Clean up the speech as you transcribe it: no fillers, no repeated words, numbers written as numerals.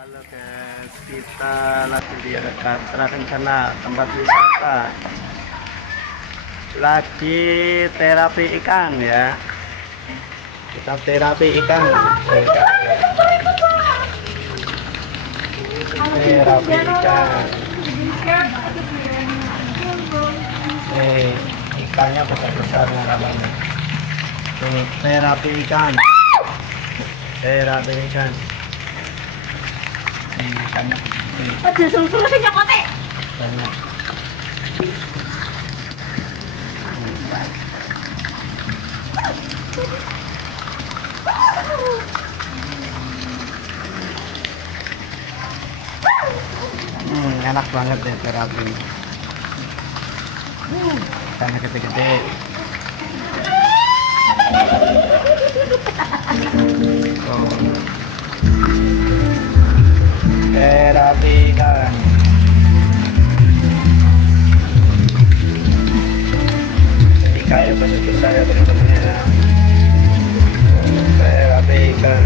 Halo guys, kita lagi di dekat rencana tempat wisata. Lagi terapi ikan ya. Kita terapi ikan. Terapi ikan. Ikannya besar-besar namanya. Tuh, terapi ikan. Terapi ikan. Ikannya gede. Aduh, susul sih nyokote. Banyak. Enak banget deh terapi. Ikannya gede-gede. Oh. Terapi ikan. Ikannya besar ya teman-teman ya. Terapi ikan.